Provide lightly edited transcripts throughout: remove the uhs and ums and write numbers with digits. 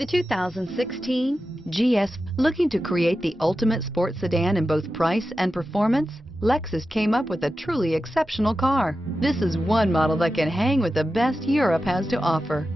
The 2016 GS. Looking to create the ultimate sports sedan in both price and performance? Lexus came up with a truly exceptional car. This is one model that can hang with the best Europe has to offer.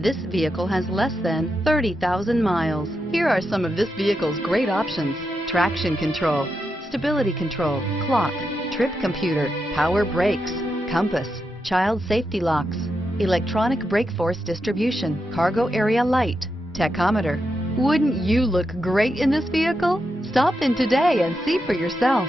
This vehicle has less than 30,000 miles. Here are some of this vehicle's great options: traction control, stability control, clock, trip computer, power brakes, compass, child safety locks, electronic brake force distribution, cargo area light, tachometer. Wouldn't you look great in this vehicle? Stop in today and see for yourself.